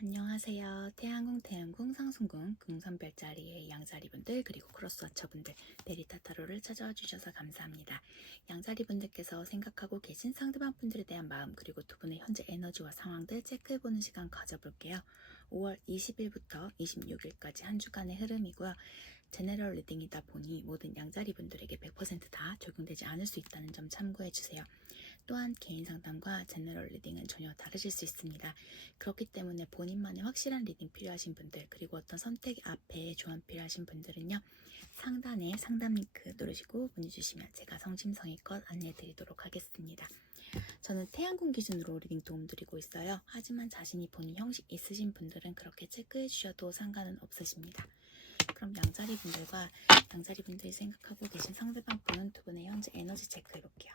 안녕하세요. 태양궁, 상순궁, 궁선별자리의 양자리분들 그리고 크로스워처분들 네리타타로를 찾아와 주셔서 감사합니다. 양자리분들께서 생각하고 계신 상대방 분들에 대한 마음 그리고 두 분의 현재 에너지와 상황들 체크해보는 시간 가져볼게요. 5월 20일부터 26일까지 한 주간의 흐름이고요. 제너럴 리딩이다 보니 모든 양자리분들에게 100%다 적용되지 않을 수 있다는 점 참고해주세요. 또한 개인 상담과 제너럴 리딩은 전혀 다르실 수 있습니다. 그렇기 때문에 본인만의 확실한 리딩 필요하신 분들 그리고 어떤 선택 앞에 조언 필요하신 분들은요. 상단에 상담 링크 누르시고 문의 주시면 제가 성심성의껏 안내해 드리도록 하겠습니다. 저는 태양궁 기준으로 리딩 도움드리고 있어요. 하지만 자신이 본인 형식 있으신 분들은 그렇게 체크해 주셔도 상관은 없으십니다. 그럼 양자리분들이 생각하고 계신 상대방 분은 두 분의 현재 에너지 체크해 볼게요.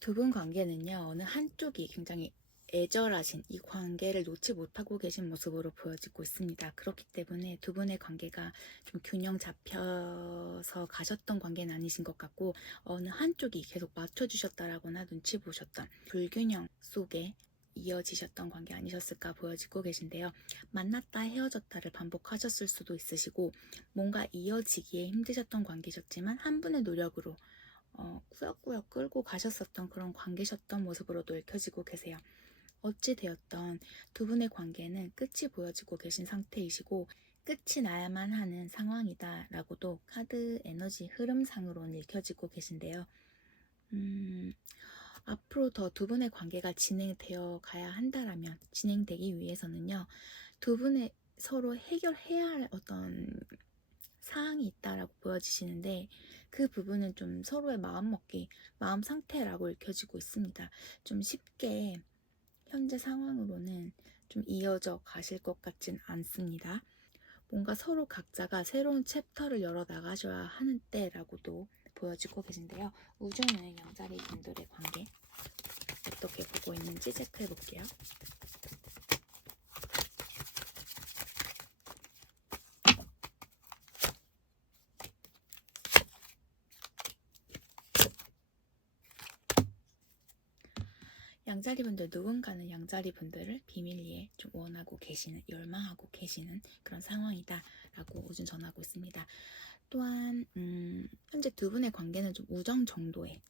두 분 관계는요, 어느 한쪽이 굉장히 애절하신 이 관계를 놓지 못하고 계신 모습으로 보여지고 있습니다. 그렇기 때문에 두 분의 관계가 좀 균형 잡혀서 가셨던 관계는 아니신 것 같고 어느 한쪽이 계속 맞춰주셨다라거나 눈치 보셨던 불균형 속에 이어지셨던 관계 아니셨을까 보여지고 계신데요. 만났다 헤어졌다를 반복하셨을 수도 있으시고 뭔가 이어지기에 힘드셨던 관계셨지만 한 분의 노력으로 꾸역꾸역 끌고 가셨었던 그런 관계셨던 모습으로도 읽혀지고 계세요. 어찌되었던 두 분의 관계는 끝이 보여지고 계신 상태이시고 끝이 나야만 하는 상황이다 라고도 카드 에너지 흐름상으로는 읽혀지고 계신데요. 앞으로 더 두 분의 관계가 진행되어 가야 한다라면 진행되기 위해서는요. 두 분의 서로 해결해야 할 어떤 사항이 있다라고 보여지시는데 그 부분은 좀 서로의 마음먹기, 마음 상태라고 읽혀지고 있습니다. 좀 쉽게 현재 상황으로는 좀 이어져 가실 것 같진 않습니다. 뭔가 서로 각자가 새로운 챕터를 열어 나가셔야 하는 때라고도 보여지고 계신데요. 우주는 양자리 분들의 관계 어떻게 보고 있는지 체크해 볼게요. 양자리분들 누군가는 양자리분들을 비밀리에 좀 원하고 계시는, 열망하고 계시는 그런 상황이다 라고 우준 전하고 있습니다. 또한 현재 두 분의 관계는 좀 우정 정도의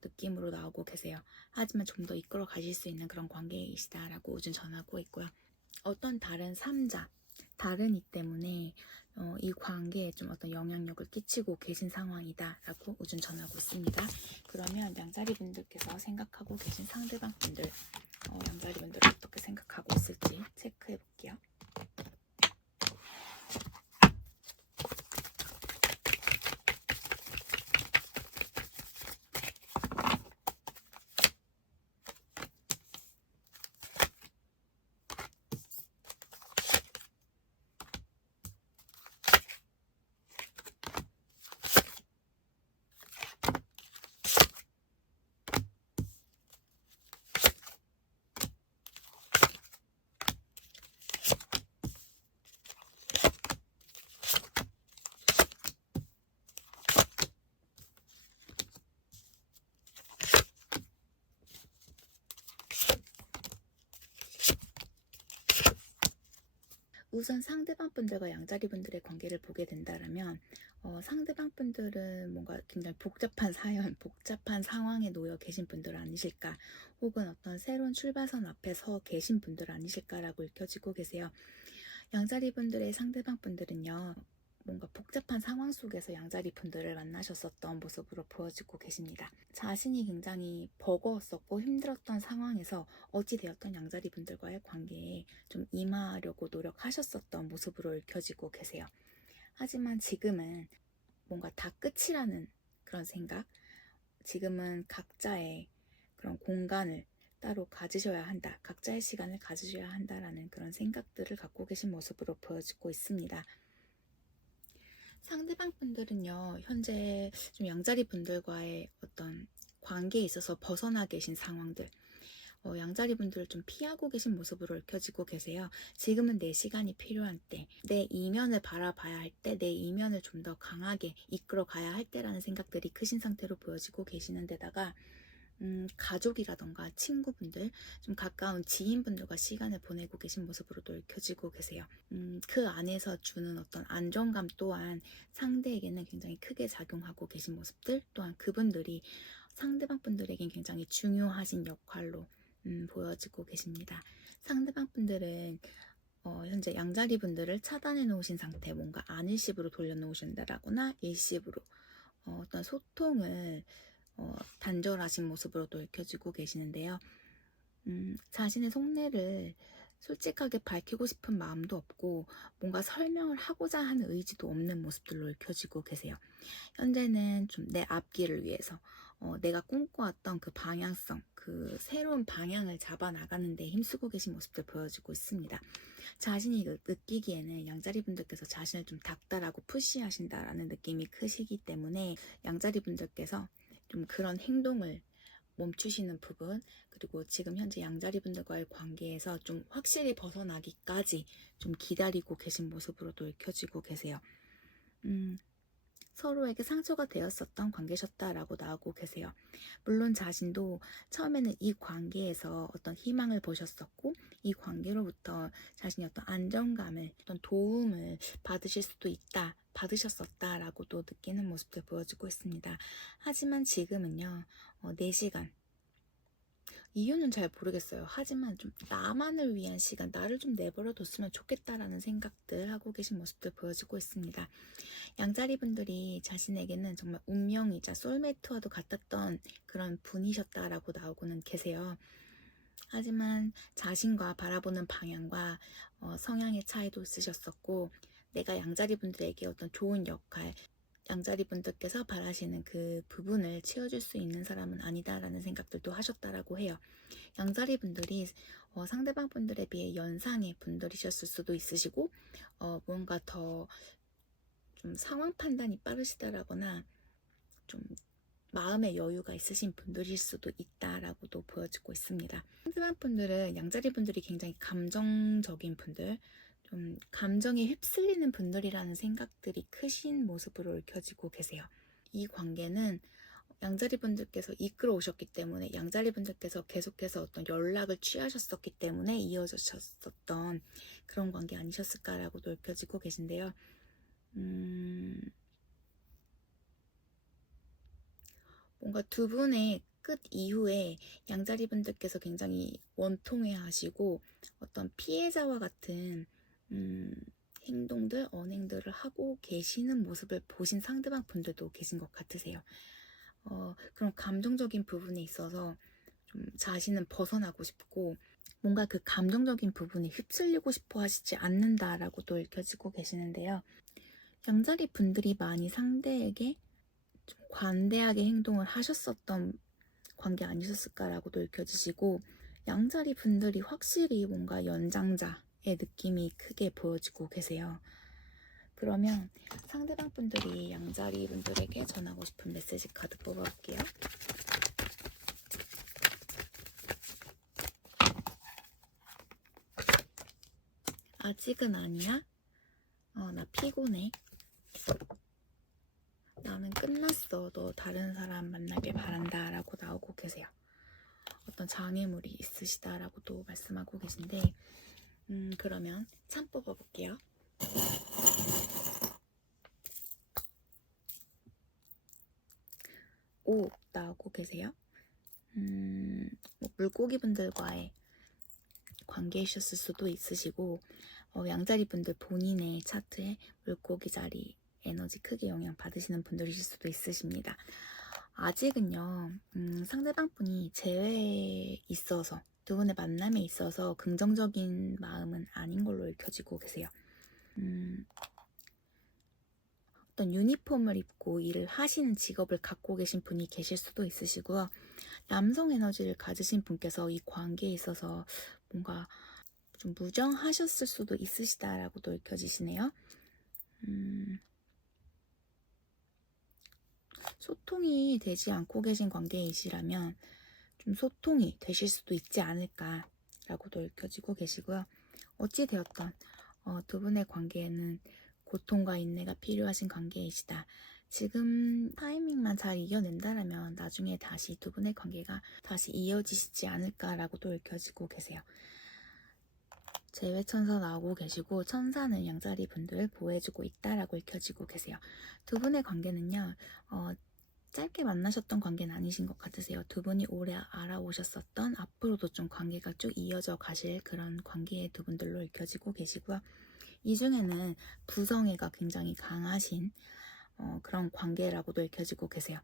느낌으로 나오고 계세요. 하지만 좀 더 이끌어 가실 수 있는 그런 관계이시다라고 우준 전하고 있고요. 어떤 다른 3자, 다른 이 때문에 이 관계에 좀 어떤 영향력을 끼치고 계신 상황이다라고 우준 전하고 있습니다. 그러면 양자리 분들께서 생각하고 계신 상대방 분들, 양자리 분들을 어떻게 생각하고 있을지 체크해 볼게요. 우선 상대방 분들과 양자리 분들의 관계를 보게 된다면 상대방 분들은 뭔가 굉장히 복잡한 사연, 복잡한 상황에 놓여 계신 분들 아니실까, 혹은 어떤 새로운 출발선 앞에 서 계신 분들 아니실까라고 읽혀지고 계세요. 양자리 분들의 상대방 분들은요, 뭔가 복잡한 상황 속에서 양자리 분들을 만나셨었던 모습으로 보여지고 계십니다. 자신이 굉장히 버거웠었고 힘들었던 상황에서 어찌되었던 양자리 분들과의 관계에 좀 임하려고 노력하셨었던 모습으로 읽혀지고 계세요. 하지만 지금은 뭔가 다 끝이라는 그런 생각, 지금은 각자의 그런 공간을 따로 가지셔야 한다, 각자의 시간을 가지셔야 한다라는 그런 생각들을 갖고 계신 모습으로 보여지고 있습니다. 상대방 분들은요, 현재 좀 양자리 분들과의 어떤 관계에 있어서 벗어나 계신 상황들, 양자리 분들을 좀 피하고 계신 모습으로 읽혀지고 계세요. 지금은 내 시간이 필요한 때, 내 이면을 바라봐야 할 때, 내 이면을 좀 더 강하게 이끌어 가야 할 때라는 생각들이 크신 상태로 보여지고 계시는 데다가 가족이라던가 친구분들, 좀 가까운 지인분들과 시간을 보내고 계신 모습으로도 읽혀지고 계세요. 그 안에서 주는 어떤 안정감 또한 상대에게는 굉장히 크게 작용하고 계신 모습들, 또한 그분들이 상대방 분들에겐 굉장히 중요하신 역할로 보여지고 계십니다. 상대방 분들은 현재 양자리 분들을 차단해 놓으신 상태, 뭔가 안일십으로 돌려놓으신다거나 일십으로 어떤 소통을 단절하신 모습으로도 읽혀지고 계시는데요. 자신의 속내를 솔직하게 밝히고 싶은 마음도 없고 뭔가 설명을 하고자 하는 의지도 없는 모습들로 읽혀지고 계세요. 현재는 좀 내 앞길을 위해서 내가 꿈꿔왔던 그 방향성, 그 새로운 방향을 잡아 나가는 데 힘쓰고 계신 모습들 보여지고 있습니다. 자신이 느끼기에는 양자리 분들께서 자신을 좀 닥달하고 푸시하신다라는 느낌이 크시기 때문에 양자리 분들께서 좀 그런 행동을 멈추시는 부분, 그리고 지금 현재 양자리 분들과의 관계에서 좀 확실히 벗어나기까지 좀 기다리고 계신 모습으로도 읽혀지고 계세요. 서로에게 상처가 되었었던 관계셨다라고 나오고 계세요. 물론 자신도 처음에는 이 관계에서 어떤 희망을 보셨었고 이 관계로부터 자신이 어떤 안정감을, 어떤 도움을 받으셨었다라고도 느끼는 모습들 보여지고 있습니다. 하지만 지금은요, 내 시간, 이유는 잘 모르겠어요. 하지만 좀 나만을 위한 시간, 나를 좀 내버려 뒀으면 좋겠다라는 생각들 하고 계신 모습들 보여지고 있습니다. 양자리 분들이 자신에게는 정말 운명이자 소울메이트와도 같았던 그런 분이셨다라고 나오고는 계세요. 하지만 자신과 바라보는 방향과 성향의 차이도 있으셨었고, 내가 양자리 분들에게 어떤 좋은 역할, 양자리 분들께서 바라시는 그 부분을 채워줄 수 있는 사람은 아니다라는 생각들도 하셨다라고 해요. 양자리 분들이 상대방 분들에 비해 연상의 분들이셨을 수도 있으시고 뭔가 더 좀 상황 판단이 빠르시다라거나 좀 마음의 여유가 있으신 분들일 수도 있다라고도 보여지고 있습니다. 상대방 분들은 양자리 분들이 굉장히 감정적인 분들, 좀 감정에 휩쓸리는 분들이라는 생각들이 크신 모습으로 읽혀지고 계세요. 이 관계는 양자리 분들께서 이끌어 오셨기 때문에, 양자리 분들께서 계속해서 어떤 연락을 취하셨었기 때문에 이어졌었던 그런 관계 아니셨을까라고도 읽혀지고 계신데요. 뭔가 두 분의 끝 이후에 양자리 분들께서 굉장히 원통해 하시고 어떤 피해자와 같은 행동들, 언행들을 하고 계시는 모습을 보신 상대방 분들도 계신 것 같으세요. 그런 감정적인 부분에 있어서 좀 자신은 벗어나고 싶고 뭔가 그 감정적인 부분에 휩쓸리고 싶어 하시지 않는다라고도 읽혀지고 계시는데요. 양자리 분들이 많이 상대에게 좀 관대하게 행동을 하셨었던 관계 아니셨을까라고도 읽혀지시고, 양자리 분들이 확실히 뭔가 연장자의 느낌이 크게 보여지고 계세요. 그러면 상대방 분들이 양자리 분들에게 전하고 싶은 메시지 카드 뽑아볼게요. 아직은 아니야? 나 피곤해. 나는 끝났어. 너 다른 사람 만나길 바란다 라고 나오고 계세요. 어떤 장애물이 있으시다라고도 말씀하고 계신데, 그러면 참 뽑아볼게요. 오 나오고 계세요. 물고기 분들과의 관계이셨을 수도 있으시고, 양자리 분들 본인의 차트에 물고기 자리 에너지 크게 영향 받으시는 분들이실 수도 있으십니다. 아직은요, 상대방 분이 재회에 있어서, 두 분의 만남에 있어서 긍정적인 마음은 아닌 걸로 읽혀지고 계세요. 어떤 유니폼을 입고 일을 하시는 직업을 갖고 계신 분이 계실 수도 있으시고요. 남성 에너지를 가지신 분께서 이 관계에 있어서 뭔가 좀 무정하셨을 수도 있으시다라고도 읽혀지시네요. 소통이 되지 않고 계신 관계이시라면 좀 소통이 되실 수도 있지 않을까라고도 읽혀지고 계시고요. 어찌되었던 두 분의 관계에는 고통과 인내가 필요하신 관계이시다. 지금 타이밍만 잘 이겨낸다라면 나중에 다시 두 분의 관계가 다시 이어지시지 않을까라고도 읽혀지고 계세요. 재회천사 나오고 계시고 천사는 양자리 분들을 보호해주고 있다라고 읽혀지고 계세요. 두 분의 관계는요. 짧게 만나셨던 관계는 아니신 것 같으세요. 두 분이 오래 알아오셨었던 앞으로도 좀 관계가 쭉 이어져 가실 그런 관계의 두 분들로 읽혀지고 계시고요. 이 중에는 부성애가 굉장히 강하신 그런 관계라고도 읽혀지고 계세요.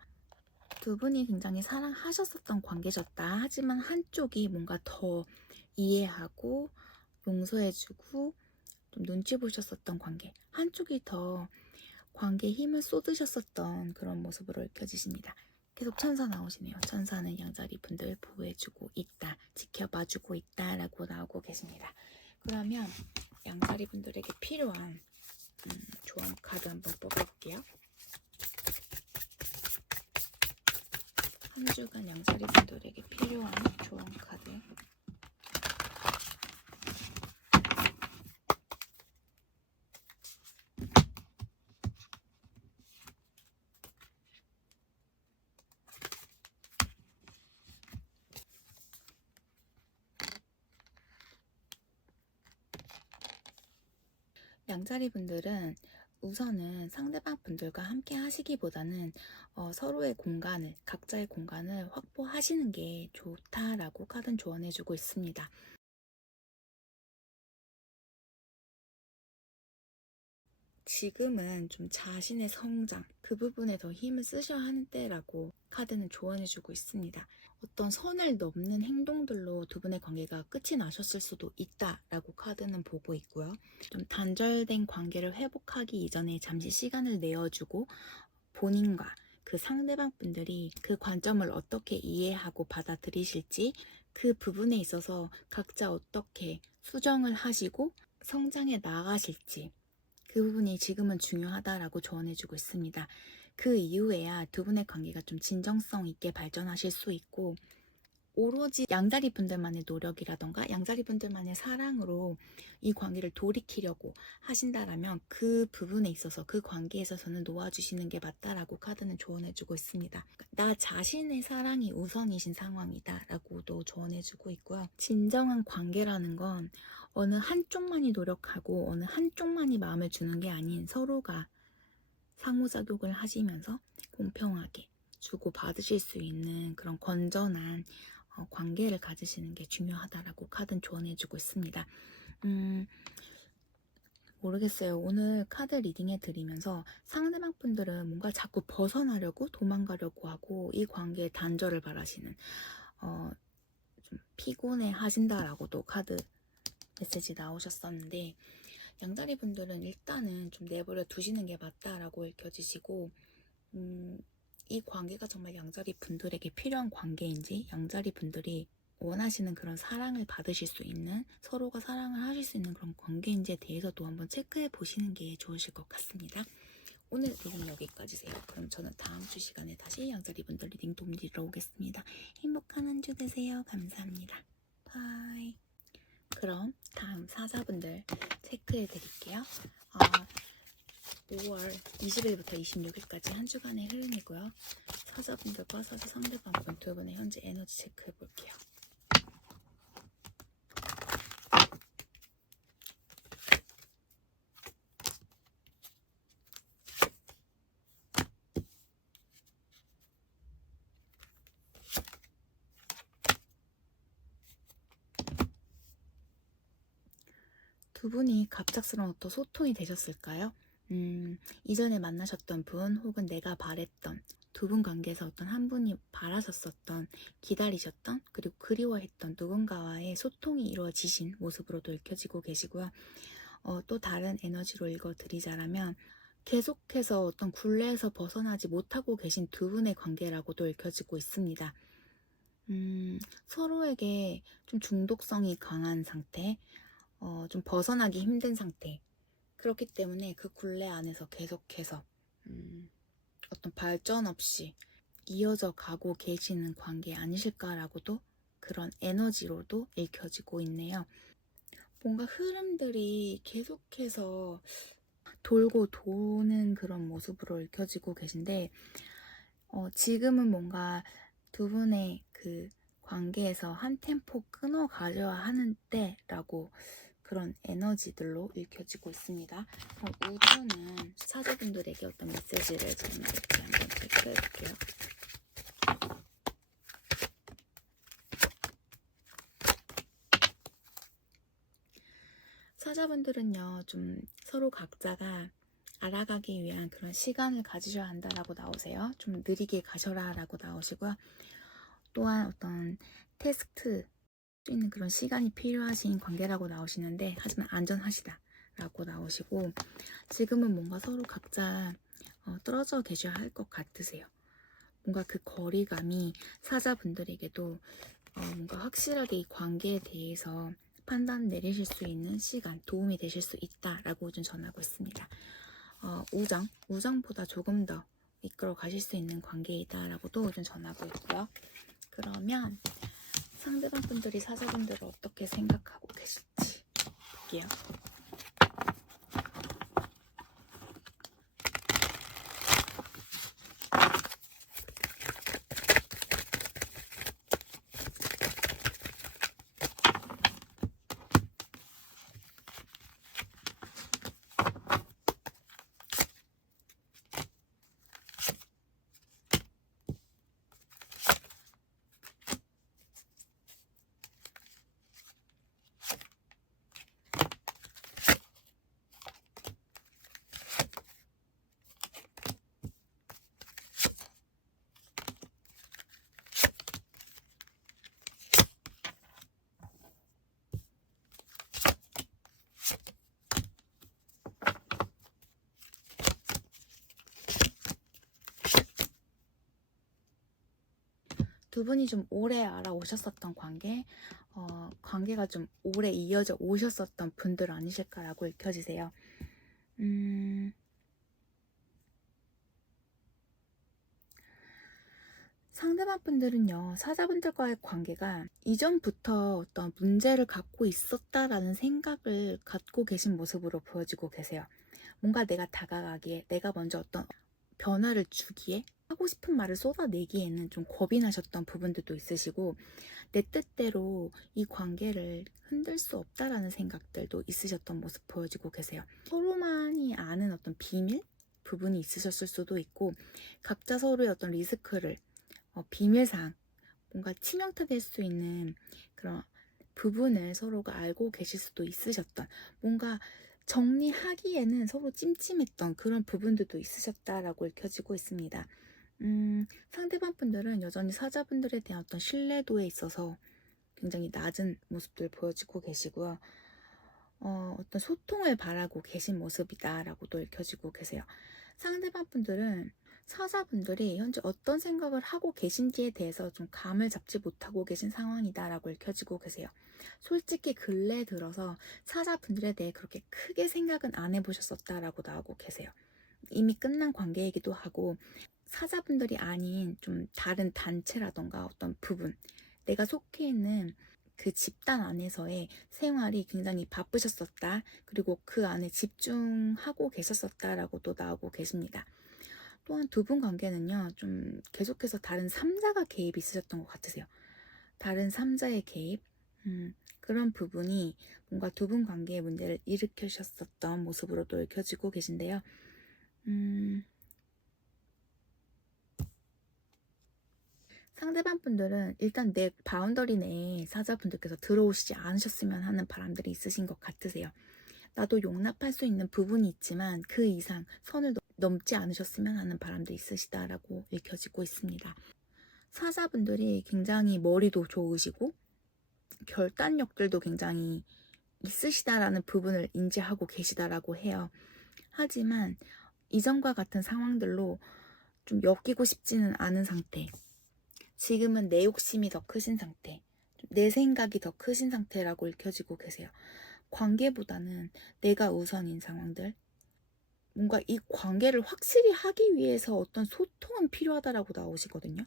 두 분이 굉장히 사랑하셨었던 관계셨다. 하지만 한쪽이 뭔가 더 이해하고 용서해주고 좀 눈치 보셨었던 관계, 한쪽이 더 관계에 힘을 쏟으셨었던 그런 모습으로 읽혀지십니다. 계속 천사 나오시네요. 천사는 양자리 분들 보호해주고 있다, 지켜봐주고 있다라고 나오고 계십니다. 그러면 양자리 분들에게 필요한 조언 카드 한번 뽑아볼게요. 한 주간 양자리 분들에게 필요한 조언 카드. 양자리 분들은 우선은 상대방 분들과 함께 하시기보다는 서로의 공간을, 각자의 공간을 확보하시는 게 좋다라고 카드는 조언해주고 있습니다. 지금은 좀 자신의 성장, 그 부분에 더 힘을 쓰셔야 하는 때라고 카드는 조언해주고 있습니다. 어떤 선을 넘는 행동들로 두 분의 관계가 끝이 나셨을 수도 있다라고 카드는 보고 있고요. 좀 단절된 관계를 회복하기 이전에 잠시 시간을 내어주고 본인과 그 상대방 분들이 그 관점을 어떻게 이해하고 받아들이실지 그 부분에 있어서 각자 어떻게 수정을 하시고 성장해 나가실지 그 부분이 지금은 중요하다라고 조언해주고 있습니다. 그 이후에야 두 분의 관계가 좀 진정성 있게 발전하실 수 있고 오로지 양자리 분들만의 노력이라던가 양자리 분들만의 사랑으로 이 관계를 돌이키려고 하신다라면 그 부분에 있어서 그 관계에 있어서는 놓아주시는 게 맞다라고 카드는 조언해주고 있습니다. 나 자신의 사랑이 우선이신 상황이다 라고도 조언해주고 있고요. 진정한 관계라는 건 어느 한쪽만이 노력하고 어느 한쪽만이 마음을 주는 게 아닌 서로가 상호작용을 하시면서 공평하게 주고 받으실 수 있는 그런 건전한 관계를 가지시는 게 중요하다라고 카드는 조언해주고 있습니다. 모르겠어요. 오늘 카드 리딩해 드리면서 상대방 분들은 뭔가 자꾸 벗어나려고 도망가려고 하고 이 관계의 단절을 바라시는 좀 피곤해 하신다라고도 카드 메시지 나오셨었는데 양자리 분들은 일단은 좀 내버려 두시는 게 맞다라고 읽혀지시고 이 관계가 정말 양자리 분들에게 필요한 관계인지 양자리 분들이 원하시는 그런 사랑을 받으실 수 있는 서로가 사랑을 하실 수 있는 그런 관계인지에 대해서도 한번 체크해 보시는 게 좋으실 것 같습니다. 오늘 리딩 여기까지세요. 그럼 저는 다음 주 시간에 다시 양자리 분들 리딩 도움드리러 오겠습니다. 행복한 한 주 되세요. 감사합니다. 바이. 그럼 다음 사자분들 체크해 드릴게요. 5월 20일부터 26일까지 한 주간의 흐름이고요. 사자분들과 사자 상대방분 두 분의 현재 에너지 체크해 볼게요. 두 분이 갑작스러운 어떤 소통이 되셨을까요? 이전에 만나셨던 분 혹은 내가 바랬던 두 분 관계에서 어떤 한 분이 바라셨었던 기다리셨던 그리고 그리워했던 누군가와의 소통이 이루어지신 모습으로도 읽혀지고 계시고요. 또 다른 에너지로 읽어드리자라면 계속해서 어떤 굴레에서 벗어나지 못하고 계신 두 분의 관계라고도 읽혀지고 있습니다. 서로에게 좀 중독성이 강한 상태, 좀 벗어나기 힘든 상태. 그렇기 때문에 그 굴레 안에서 계속해서 어떤 발전 없이 이어져 가고 계시는 관계 아니실까라고도 그런 에너지로도 읽혀지고 있네요. 뭔가 흐름들이 계속해서 돌고 도는 그런 모습으로 읽혀지고 계신데 지금은 뭔가 두 분의 그 관계에서 한 템포 끊어 가져야 하는 때라고 그런 에너지들로 읽혀지고 있습니다. 그럼 우주는 사자분들에게 어떤 메시지를 전해줄지 한번 체크해 볼게요. 사자분들은요, 좀 서로 각자가 알아가기 위한 그런 시간을 가지셔야 한다라고 나오세요. 좀 느리게 가셔라 라고 나오시고요. 또한 어떤 테스트 수 있는 그런 시간이 필요하신 관계라고 나오시는데, 하지만 안전하시다 라고 나오시고, 지금은 뭔가 서로 각자 떨어져 계셔야 할 것 같으세요. 뭔가 그 거리감이 사자분들에게도 뭔가 확실하게 이 관계에 대해서 판단 내리실 수 있는 시간, 도움이 되실 수 있다라고 좀 전하고 있습니다. 우정보다 조금 더 이끌어 가실 수 있는 관계이다라고도 좀 전하고 있고요. 그러면 상대방 분들이 사자분들을 어떻게 생각하고 계실지 볼게요. 두 분이 좀 오래 알아오셨었던 관계가 좀 오래 이어져 오셨었던 분들 아니실까라고 읽혀지세요. 상대방 분들은요, 사자분들과의 관계가 이전부터 어떤 문제를 갖고 있었다라는 생각을 갖고 계신 모습으로 보여지고 계세요. 뭔가 내가 다가가기에, 내가 먼저 어떤 변화를 주기에, 하고 싶은 말을 쏟아내기에는 좀 겁이 나셨던 부분들도 있으시고, 내 뜻대로 이 관계를 흔들 수 없다라는 생각들도 있으셨던 모습 보여지고 계세요. 서로만이 아는 어떤 비밀 부분이 있으셨을 수도 있고, 각자 서로의 어떤 리스크를 비밀사항, 뭔가 치명타 될 수 있는 그런 부분을 서로가 알고 계실 수도 있으셨던, 뭔가 정리하기에는 서로 찜찜했던 그런 부분들도 있으셨다라고 읽혀지고 있습니다. 상대방 분들은 여전히 사자분들에 대한 어떤 신뢰도에 있어서 굉장히 낮은 모습들 보여지고 계시고요. 어떤 소통을 바라고 계신 모습이다라고도 읽혀지고 계세요. 상대방 분들은 사자분들이 현재 어떤 생각을 하고 계신지에 대해서 좀 감을 잡지 못하고 계신 상황이다라고 읽혀지고 계세요. 솔직히 근래 들어서 사자분들에 대해 그렇게 크게 생각은 안 해보셨었다라고 나오고 계세요. 이미 끝난 관계이기도 하고, 사자분들이 아닌 좀 다른 단체라던가 어떤 부분, 내가 속해 있는 그 집단 안에서의 생활이 굉장히 바쁘셨었다. 그리고 그 안에 집중하고 계셨었다라고도 나오고 계십니다. 또한 두 분 관계는요, 좀 계속해서 다른 3자가 개입이 있으셨던 것 같으세요. 다른 3자의 개입, 그런 부분이 뭔가 두 분 관계의 문제를 일으키셨었던 모습으로도 읽혀지고 계신데요. 상대방 분들은 일단 내 바운더리 내에 사자분들께서 들어오시지 않으셨으면 하는 바람들이 있으신 것 같으세요. 나도 용납할 수 있는 부분이 있지만 그 이상 선을 넘지 않으셨으면 하는 바람도 있으시다라고 읽혀지고 있습니다. 사자분들이 굉장히 머리도 좋으시고 결단력들도 굉장히 있으시다라는 부분을 인지하고 계시다라고 해요. 하지만 이전과 같은 상황들로 좀 엮이고 싶지는 않은 상태. 지금은 내 욕심이 더 크신 상태, 내 생각이 더 크신 상태라고 읽혀지고 계세요. 관계보다는 내가 우선인 상황들, 뭔가 이 관계를 확실히 하기 위해서 어떤 소통은 필요하다라고 나오시거든요.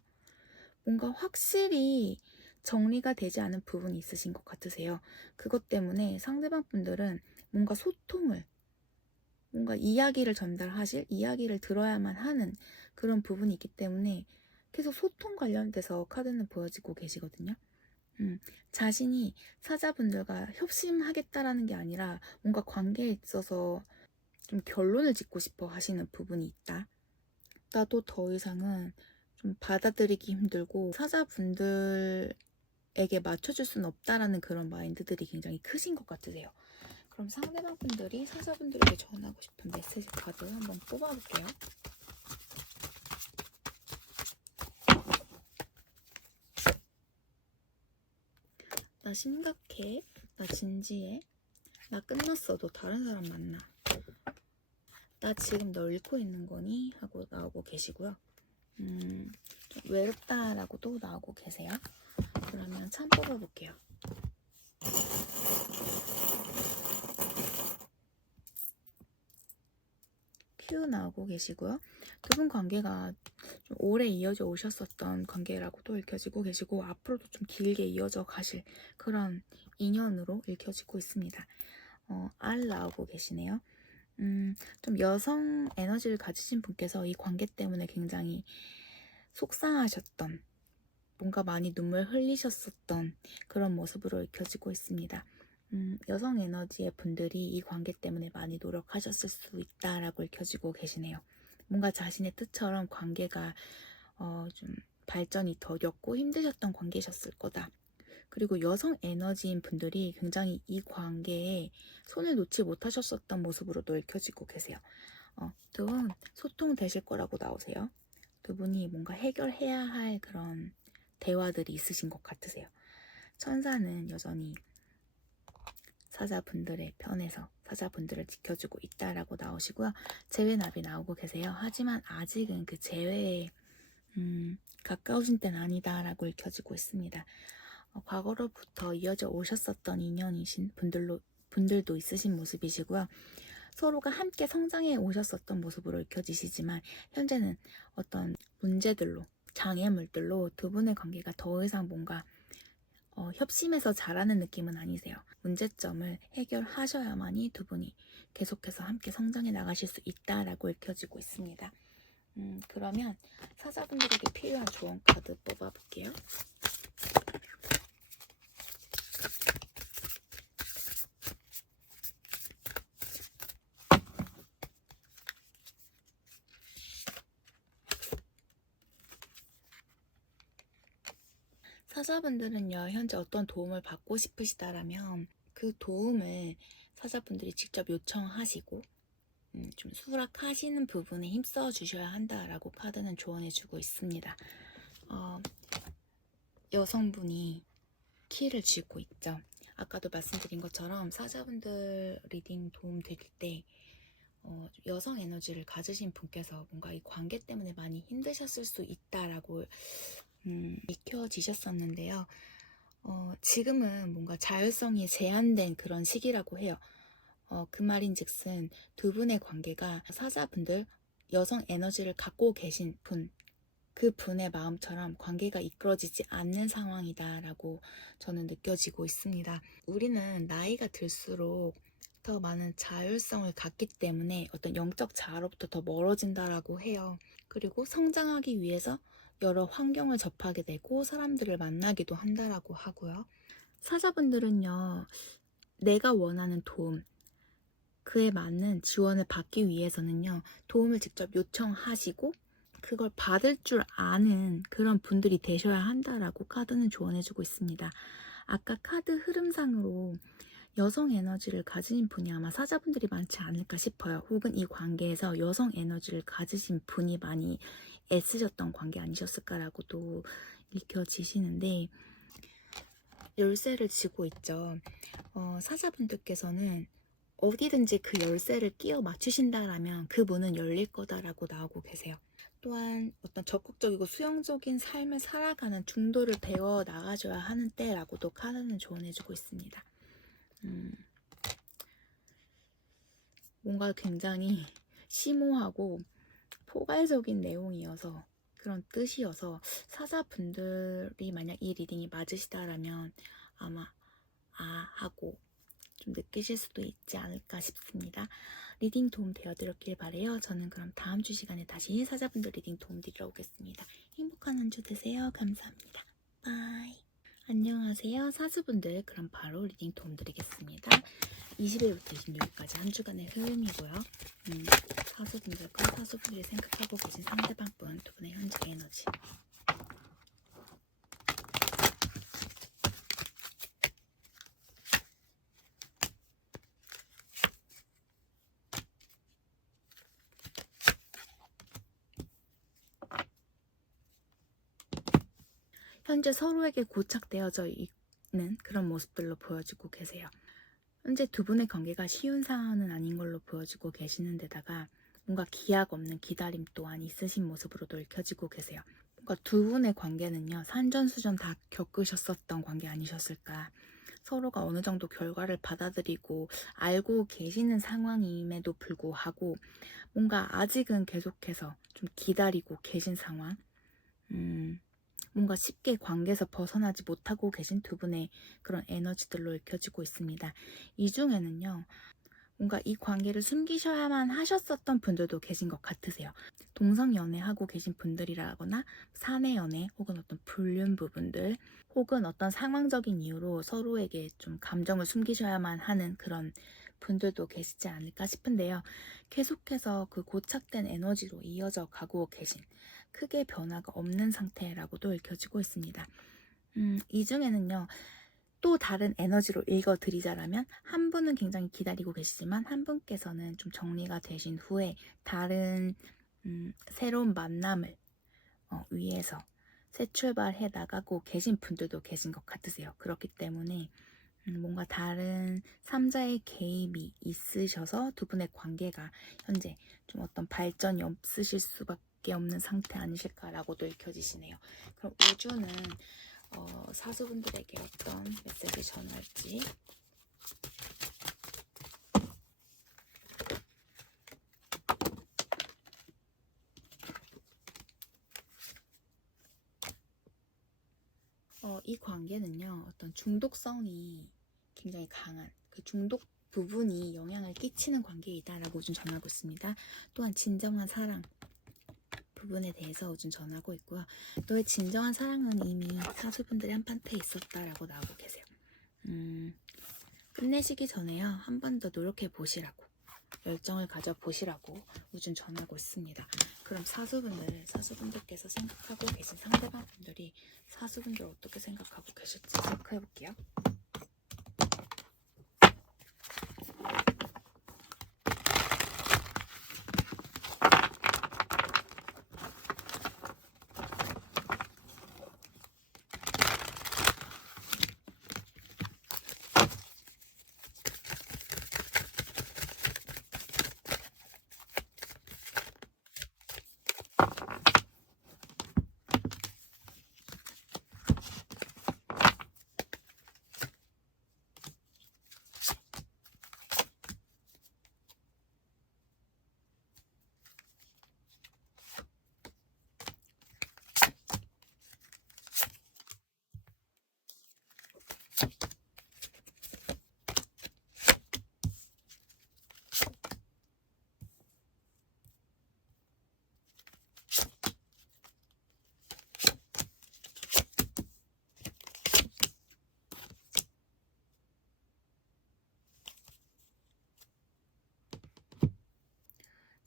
뭔가 확실히 정리가 되지 않은 부분이 있으신 것 같으세요. 그것 때문에 상대방 분들은 뭔가 소통을, 뭔가 이야기를 전달하실, 이야기를 들어야만 하는 그런 부분이 있기 때문에 계속 소통 관련돼서 카드는 보여지고 계시거든요. 자신이 사자분들과 협심하겠다라는 게 아니라 뭔가 관계에 있어서 좀 결론을 짓고 싶어 하시는 부분이 있다. 나도 더 이상은 좀 받아들이기 힘들고 사자분들에게 맞춰줄 수는 없다라는 그런 마인드들이 굉장히 크신 것 같으세요. 그럼 상대방 분들이 사자분들에게 전하고 싶은 메시지 카드 한번 뽑아볼게요. 나 심각해, 나 진지해, 나 끝났어, 너 다른 사람 만나, 나 지금 널 잃고 있는 거니? 하고 나오고 계시고요. 좀 외롭다라고도 나오고 계세요. 그러면 참 뽑아볼게요. 큐 나오고 계시고요. 두 분 관계가 좀 오래 이어져 오셨었던 관계라고도 읽혀지고 계시고 앞으로도 좀 길게 이어져 가실 그런 인연으로 읽혀지고 있습니다. 알 나오고 계시네요. 좀 여성 에너지를 가지신 분께서 이 관계 때문에 굉장히 속상하셨던, 뭔가 많이 눈물 흘리셨었던 그런 모습으로 읽혀지고 있습니다. 여성 에너지의 분들이 이 관계 때문에 많이 노력하셨을 수 있다라고 읽혀지고 계시네요. 뭔가 자신의 뜻처럼 관계가 좀 발전이 더뎠고 힘드셨던 관계셨을 거다. 그리고 여성 에너지인 분들이 굉장히 이 관계에 손을 놓지 못하셨었던 모습으로도 읽혀지고 계세요. 두 분 소통되실 거라고 나오세요. 두 분이 뭔가 해결해야 할 그런 대화들이 있으신 것 같으세요. 천사는 여전히 사자분들의 편에서 사자분들을 지켜주고 있다라고 나오시고요. 재회납이 나오고 계세요. 하지만 아직은 그 재회에 가까우신 때는 아니다라고 읽혀지고 있습니다. 과거로부터 이어져 오셨었던 인연이신 분들도 있으신 모습이시고요. 서로가 함께 성장해 오셨었던 모습으로 읽혀지시지만 현재는 어떤 문제들로, 장애물들로 두 분의 관계가 더 이상 뭔가 협심해서 잘하는 느낌은 아니세요. 문제점을 해결하셔야만이 두 분이 계속해서 함께 성장해 나가실 수 있다라고 읽혀지고 있습니다. 그러면 사자분들에게 필요한 조언 카드 뽑아볼게요. 사자분들은요, 현재 어떤 도움을 받고 싶으시다라면 그 도움을 사자분들이 직접 요청하시고 좀 수락하시는 부분에 힘써 주셔야 한다라고 카드는 조언해주고 있습니다. 여성분이 키를 쥐고 있죠. 아까도 말씀드린 것처럼 사자분들 리딩 도움 드릴 때 여성 에너지를 가지신 분께서 뭔가 이 관계 때문에 많이 힘드셨을 수 있다라고 익혀지셨었는데요. 지금은 뭔가 자율성이 제한된 그런 시기라고 해요. 그 말인즉슨 두 분의 관계가 사자분들, 여성 에너지를 갖고 계신 분, 그 분의 마음처럼 관계가 이끌어지지 않는 상황이다라고 저는 느껴지고 있습니다. 우리는 나이가 들수록 더 많은 자율성을 갖기 때문에 어떤 영적 자아로부터 더 멀어진다라고 해요. 그리고 성장하기 위해서 여러 환경을 접하게 되고 사람들을 만나기도 한다라고 하고요. 사자분들은요, 내가 원하는 도움, 그에 맞는 지원을 받기 위해서는요, 도움을 직접 요청하시고 그걸 받을 줄 아는 그런 분들이 되셔야 한다라고 카드는 조언해주고 있습니다. 아까 카드 흐름상으로 여성 에너지를 가진 분이 아마 사자분들이 많지 않을까 싶어요. 혹은 이 관계에서 여성 에너지를 가지신 분이 많이 애쓰셨던 관계 아니셨을까라고도 읽혀지시는데, 열쇠를 쥐고 있죠. 사자분들께서는 어디든지 그 열쇠를 끼워 맞추신다라면 그 문은 열릴 거다라고 나오고 계세요. 또한 어떤 적극적이고 수용적인 삶을 살아가는 중도를 배워 나가줘야 하는 때라고도 카드는 조언해주고 있습니다. 뭔가 굉장히 심오하고 포괄적인 내용이어서 그런 뜻이어서 사자분들이 만약 이 리딩이 맞으시다라면 아마 하고 좀 느끼실 수도 있지 않을까 싶습니다. 리딩 도움 되어드렸길 바래요. 저는 그럼 다음 주 시간에 다시 사자분들 리딩 도움 드리러 오겠습니다. 행복한 한 주 되세요. 감사합니다. 바이. 안녕하세요. 사주분들 그럼 바로 리딩 도움 드리겠습니다. 20일부터 26일까지 한 주간의 흐름이고요. 사수분들과 사수분들이 생각하고 계신 상대방분 두 분의 현재 에너지. 현재 서로에게 고착되어져 있는 그런 모습들로 보여지고 계세요. 현재 두 분의 관계가 쉬운 상황은 아닌 걸로 보여지고 계시는 데다가 뭔가 기약 없는 기다림 또한 있으신 모습으로도 읽혀지고 계세요. 뭔가 두 분의 관계는요, 산전수전 다 겪으셨었던 관계 아니셨을까. 서로가 어느 정도 결과를 받아들이고 알고 계시는 상황임에도 불구하고 뭔가 아직은 계속해서 좀 기다리고 계신 상황. 뭔가 쉽게 관계에서 벗어나지 못하고 계신 두 분의 그런 에너지들로 읽혀지고 있습니다. 이 중에는요, 뭔가 이 관계를 숨기셔야만 하셨었던 분들도 계신 것 같으세요. 동성 연애하고 계신 분들이라거나 사내 연애 혹은 어떤 불륜 부분들 혹은 어떤 상황적인 이유로 서로에게 좀 감정을 숨기셔야만 하는 그런 분들도 계시지 않을까 싶은데요. 계속해서 그 고착된 에너지로 이어져 가고 계신 크게 변화가 없는 상태라고도 읽혀지고 있습니다. 이 중에는요. 또 다른 에너지로 읽어드리자라면 한 분은 굉장히 기다리고 계시지만 한 분께서는 좀 정리가 되신 후에 다른 새로운 만남을 위해서 새 출발해 나가고 계신 분들도 계신 것 같으세요. 그렇기 때문에 뭔가 다른 3자의 개입이 있으셔서 두 분의 관계가 현재 좀 어떤 발전이 없으실 수밖에 없는 상태 아니실까라고도 읽혀지시네요. 그럼 우주는 사수분들에게 어떤 메시지 전할지. 이 관계는요, 어떤 중독성이 굉장히 강한 그 중독 부분이 영향을 끼치는 관계이다라고 좀 전하고 있습니다. 또한 진정한 사랑 부분에 대해서 좀 전하고 있고요. 너의 진정한 사랑은 이미 사수분들의 한판태에 있었다라고 나오고 계세요. 끝내시기 전에요, 한 번 더 노력해 보시라고, 열정을 가져 보시라고 우준 전하고 있습니다. 그럼 사수분들께서 생각하고 계신 상대방 분들이 사수분들 어떻게 생각하고 계실지 체크해 볼게요.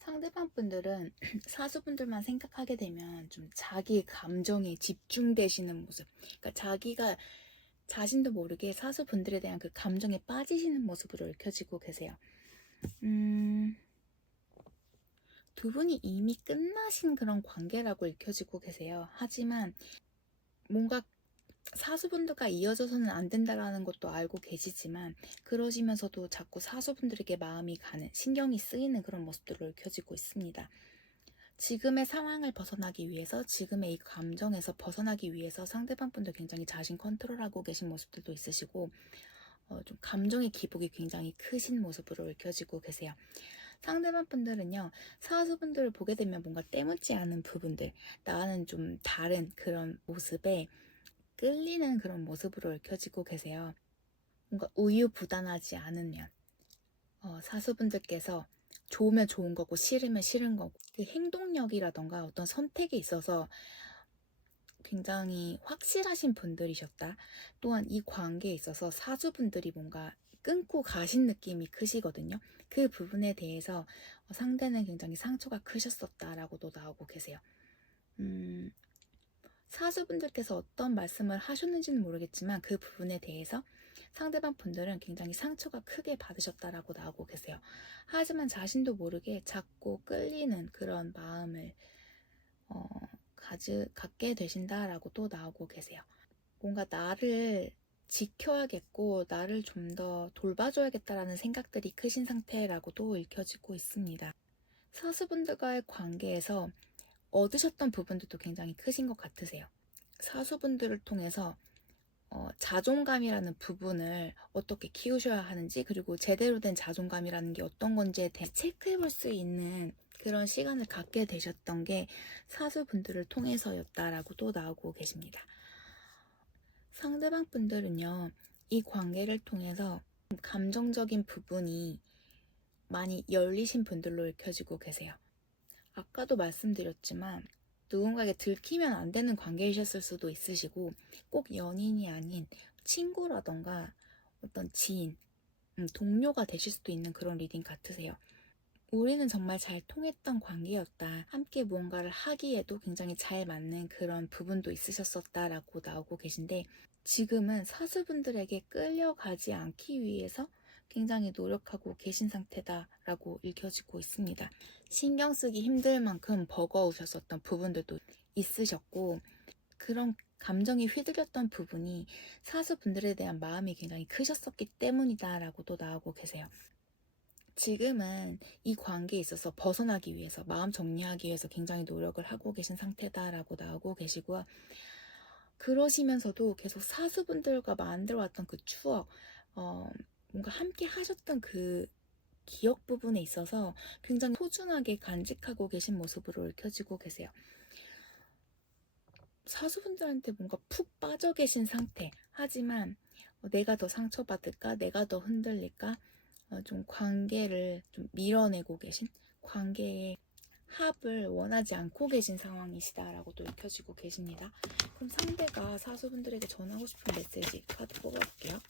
상대방 분들은 사수분들만 생각하게 되면 좀 자기 감정에 집중되시는 모습, 그러니까 자기가 자신도 모르게 사수분들에 대한 그 감정에 빠지시는 모습으로 읽혀지고 계세요. 두 분이 이미 끝나신 그런 관계라고 읽혀지고 계세요. 하지만 뭔가 사수분들과 이어져서는 안 된다라는 것도 알고 계시지만 그러시면서도 자꾸 사수분들에게 마음이 가는, 신경이 쓰이는 그런 모습들로 읽혀지고 있습니다. 지금의 상황을 벗어나기 위해서, 지금의 이 감정에서 벗어나기 위해서 상대방 분들 굉장히 자신 컨트롤하고 계신 모습들도 있으시고 좀 감정의 기복이 굉장히 크신 모습으로 읽혀지고 계세요. 상대방 분들은요, 사수분들을 보게 되면 뭔가 때묻지 않은 부분들, 나와는 좀 다른 그런 모습에 끌리는 그런 모습으로 읽혀지고 계세요. 뭔가 우유부단하지 않은 면. 사수분들께서 좋으면 좋은 거고 싫으면 싫은 거고 그 행동력이라던가 어떤 선택에 있어서 굉장히 확실하신 분들이셨다. 또한 이 관계에 있어서 사주분들이 뭔가 끊고 가신 느낌이 크시거든요. 그 부분에 대해서 상대는 굉장히 상처가 크셨었다라고도 나오고 계세요. 사주분들께서 어떤 말씀을 하셨는지는 모르겠지만 그 부분에 대해서 상대방 분들은 굉장히 상처가 크게 받으셨다라고 나오고 계세요. 하지만 자신도 모르게 자꾸 끌리는 그런 마음을 갖게 되신다라고 또 나오고 계세요. 뭔가 나를 지켜야겠고 나를 좀 더 돌봐줘야겠다라는 생각들이 크신 상태라고도 읽혀지고 있습니다. 사수분들과의 관계에서 얻으셨던 부분들도 굉장히 크신 것 같으세요. 사수분들을 통해서 자존감이라는 부분을 어떻게 키우셔야 하는지, 그리고 제대로 된 자존감이라는 게 어떤 건지에 대해 체크해 볼 수 있는 그런 시간을 갖게 되셨던 게 사수분들을 통해서였다라고 또 나오고 계십니다. 상대방 분들은요, 이 관계를 통해서 감정적인 부분이 많이 열리신 분들로 읽혀지고 계세요. 아까도 말씀드렸지만 누군가에게 들키면 안 되는 관계이셨을 수도 있으시고, 꼭 연인이 아닌 친구라던가 어떤 지인, 동료가 되실 수도 있는 그런 리딩 같으세요. 우리는 정말 잘 통했던 관계였다. 함께 무언가를 하기에도 굉장히 잘 맞는 그런 부분도 있으셨었다라고 나오고 계신데, 지금은 사수분들에게 끌려가지 않기 위해서 굉장히 노력하고 계신 상태다라고 읽혀지고 있습니다. 신경 쓰기 힘들 만큼 버거우셨었던 부분들도 있으셨고, 그런 감정이 휘둘렸던 부분이 사수분들에 대한 마음이 굉장히 크셨었기 때문이다라고도 나오고 계세요. 지금은 이 관계에 있어서 벗어나기 위해서, 마음 정리하기 위해서 굉장히 노력을 하고 계신 상태다라고 나오고 계시고요. 그러시면서도 계속 사수분들과 만들어왔던 그 추억, 뭔가 함께 하셨던 그 기억 부분에 있어서 굉장히 소중하게 간직하고 계신 모습으로 읽혀지고 계세요. 사수분들한테 뭔가 푹 빠져 계신 상태. 하지만 내가 더 상처받을까? 내가 더 흔들릴까? 좀 관계를 좀 밀어내고 계신, 관계의 합을 원하지 않고 계신 상황이시다라고도 읽혀지고 계십니다. 그럼 상대가 사수분들에게 전하고 싶은 메시지 카드 뽑아볼게요.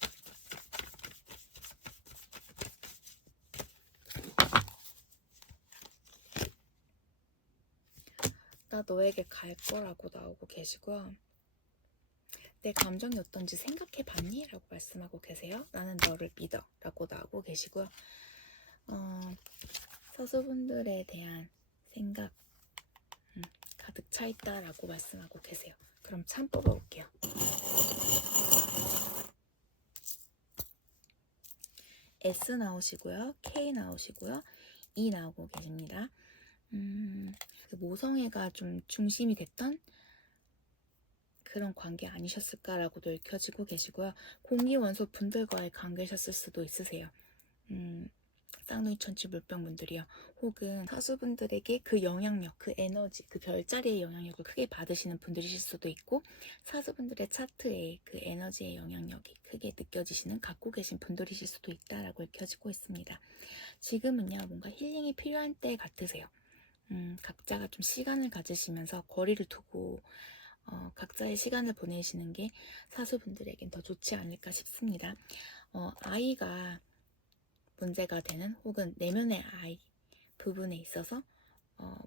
나 너에게 갈 거라고 나오고 계시고요. 내 감정이 어떤지 생각해 봤니? 라고 말씀하고 계세요. 나는 너를 믿어 라고 나오고 계시고요. 사수분들에 대한 생각 가득 차 있다라고 말씀하고 계세요. 그럼 참 뽑아볼게요. S 나오시고요. K 나오시고요. E 나오고 계십니다. 그 모성애가 좀 중심이 됐던 그런 관계 아니셨을까라고도 읽혀지고 계시고요. 공기원소 분들과의 관계셨을 수도 있으세요. 쌍둥이천치 물병분들이요. 혹은 사수분들에게 그 영향력, 그 에너지, 그 별자리의 영향력을 크게 받으시는 분들이실 수도 있고, 사수분들의 차트에 그 에너지의 영향력이 크게 느껴지시는, 갖고 계신 분들이실 수도 있다라고 읽혀지고 있습니다. 지금은요, 뭔가 힐링이 필요한 때 같으세요. 각자가 좀 시간을 가지시면서 거리를 두고 각자의 시간을 보내시는 게 사수분들에겐 더 좋지 않을까 싶습니다. 아이가 문제가 되는, 혹은 내면의 아이 부분에 있어서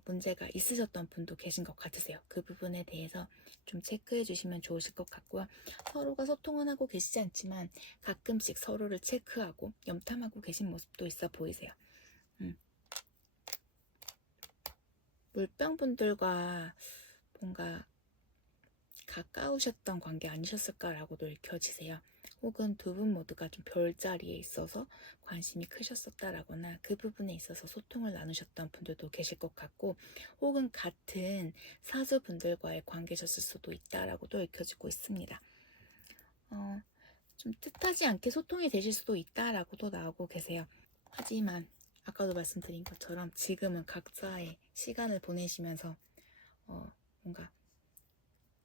문제가 있으셨던 분도 계신 것 같으세요. 그 부분에 대해서 좀 체크해 주시면 좋으실 것 같고요. 서로가 소통은 하고 계시지 않지만 가끔씩 서로를 체크하고 염탐하고 계신 모습도 있어 보이세요. 물병분들과 뭔가 가까우셨던 관계 아니셨을까라고도 읽혀지세요. 혹은 두 분 모두가 좀 별자리에 있어서 관심이 크셨었다라거나 그 부분에 있어서 소통을 나누셨던 분들도 계실 것 같고, 혹은 같은 사수분들과의 관계셨을 수도 있다라고도 읽혀지고 있습니다. 좀 뜻하지 않게 소통이 되실 수도 있다라고도 나오고 계세요. 하지만 아까도 말씀드린 것처럼 지금은 각자의 시간을 보내시면서 뭔가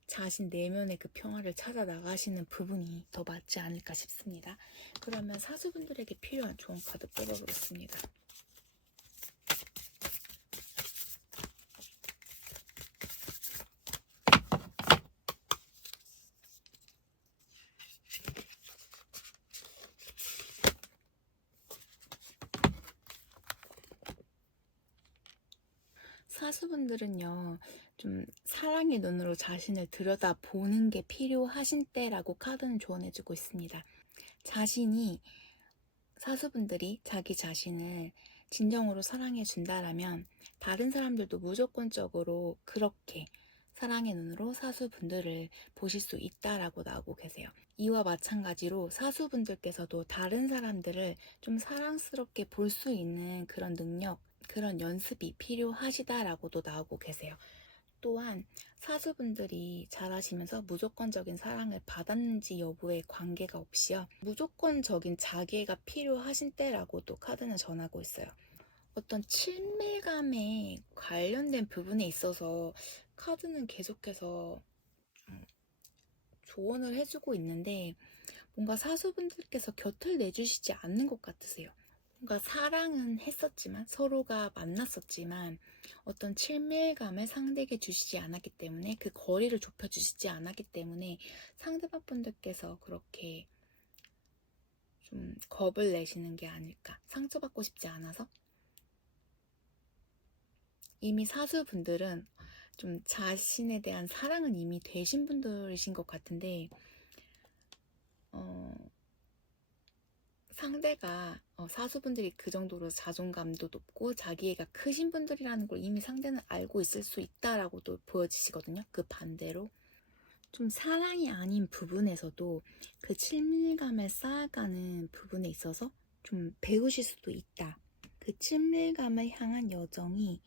자신 내면의 그 평화를 찾아 나가시는 부분이 더 맞지 않을까 싶습니다. 그러면 사수분들에게 필요한 조언 카드 뽑아보겠습니다. 사수분들은요, 좀 사랑의 눈으로 자신을 들여다보는 게 필요하신 때라고 카드는 조언해주고 있습니다. 사수분들이 자기 자신을 진정으로 사랑해준다라면 다른 사람들도 무조건적으로 그렇게 사랑의 눈으로 사수분들을 보실 수 있다라고 나오고 계세요. 이와 마찬가지로 사수분들께서도 다른 사람들을 좀 사랑스럽게 볼 수 있는 그런 능력, 그런 연습이 필요하시다라고도 나오고 계세요. 또한 사수분들이 잘하시면서 무조건적인 사랑을 받았는지 여부에 관계가 없이요, 무조건적인 자기애가 필요하신 때라고도 카드는 전하고 있어요. 어떤 친밀감에 관련된 부분에 있어서 카드는 계속해서 조언을 해주고 있는데 뭔가 사수분들께서 곁을 내주시지 않는 것 같으세요. 뭔가 사랑은 했었지만, 서로가 만났었지만 어떤 친밀감을 상대에게 주시지 않았기 때문에, 그 거리를 좁혀주시지 않았기 때문에 상대방 분들께서 그렇게 좀 겁을 내시는 게 아닐까. 상처받고 싶지 않아서. 이미 사수분들은 좀 자신에 대한 사랑은 이미 되신 분들이신 것 같은데 상대가 사수분들이 그 정도로 자존감도 높고 자기애가 크신 분들이라는 걸 이미 상대는 알고 있을 수 있다라고도 보여지시거든요. 그 반대로 좀 사랑이 아닌 부분에서도 그 친밀감을 쌓아가는 부분에 있어서 좀 배우실 수도 있다. 그 친밀감을 향한 여정이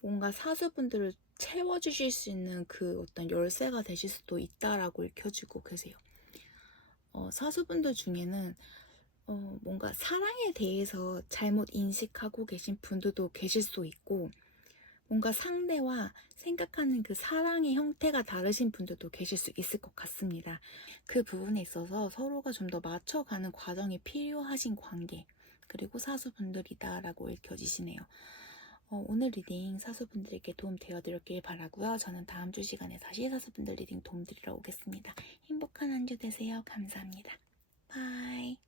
뭔가 사수분들을 채워주실 수 있는 그 어떤 열쇠가 되실 수도 있다라고 읽혀주고 계세요. 사수분들 중에는 뭔가 사랑에 대해서 잘못 인식하고 계신 분들도 계실 수 있고, 뭔가 상대와 생각하는 그 사랑의 형태가 다르신 분들도 계실 수 있을 것 같습니다. 그 부분에 있어서 서로가 좀 더 맞춰가는 과정이 필요하신 관계, 그리고 사수분들이다라고 읽혀지시네요. 오늘 리딩 사수분들에게 도움 되어드렸길 바라고요. 저는 다음 주 시간에 다시 사수분들 리딩 도움 드리러 오겠습니다. 행복한 한 주 되세요. 감사합니다. 바이.